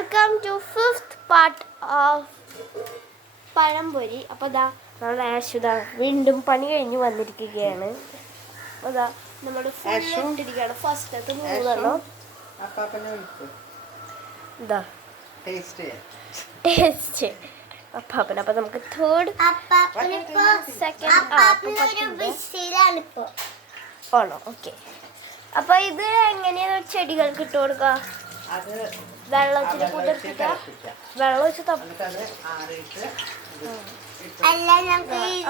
Welcome to fifth part of pazhampori. അപ്പോൾ ഇതാ നമ്മുടെ ആശുത വീണ്ടും പണി കഴിഞ്ഞ് വന്നിരിക്കുകയാണ്. അപ്പോൾ ഇതാ നമ്മുടെ ഫുൾ ഇട്ടിരിക്കുകയാണ്. ഫസ്റ്റത്തെ 3 ഇതാ ടേസ്റ്റ് അപ്പാപ്പൻ. അപ്പോൾ നമുക്ക് തേർഡ് സെക്കൻഡ് ആണോ? ഓക്കെ. അപ്പോൾ ഇത് എങ്ങനെയാണ് ചെടികൾക്ക് ഇട്ട് കൊടുക്കുക? വെള്ളത്തിൽ കുതിർത്തിട്ട് വെള്ളം വെച്ച്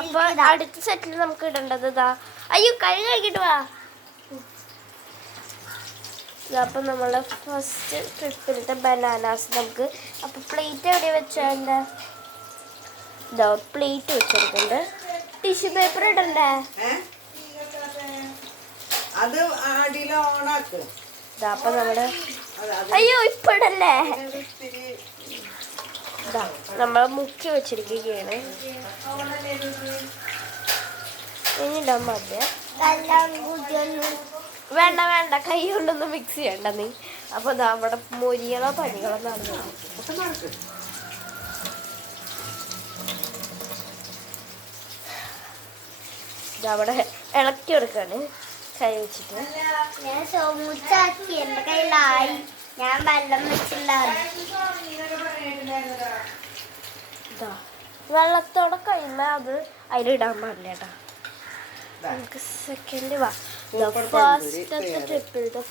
അപ്പൊ അടുത്ത സെറ്റിൽ നമുക്ക് ഇടേണ്ടത് ഇതാ. അയ്യോ കഴിക്കിട്ട് വാ. അപ്പൊ നമ്മളെ ഫസ്റ്റ് ട്രിപ്പിലത്തെ ബനാനാസ് നമുക്ക് അപ്പൊ പ്ലേറ്റ് എവിടെ വെച്ചാൽ ഇതാ പ്ലേറ്റ് വെച്ചെടുക്കുന്നുണ്ട്. ടിഷ്യൂ പേപ്പർ ഇടണ്ടേ? അപ്പൊ നമ്മുടെ അയ്യോ ഇപ്പടല്ലേ നമ്മൾ മുക്കി വെച്ചിരിക്കുകയാണ്. ഇനിയിടാൻ മതി. വേണ്ട വേണ്ട, കൈ കൊണ്ടൊന്നും മിക്സ് ചെയ്യണ്ട നീ. അപ്പൊ നമ്മുടെ മൊരികളോ പനികളോ നടന്നു അവിടെ ഇളക്കി എടുക്കാണ് കൈ വെച്ചിട്ട്. എന്റെ കയ്യിലായി, ഞാൻ വെള്ളം വെച്ചില്ലായിരുന്നു. വെള്ളത്തോടെ കഴിയുമ്പോ അത് അതിലിടാൻ പാടില്ല കേട്ടാ. നമുക്ക് സെക്കൻഡ് വാ. ഫസ്റ്റത്തെ ട്രിപ്പിലത്തെ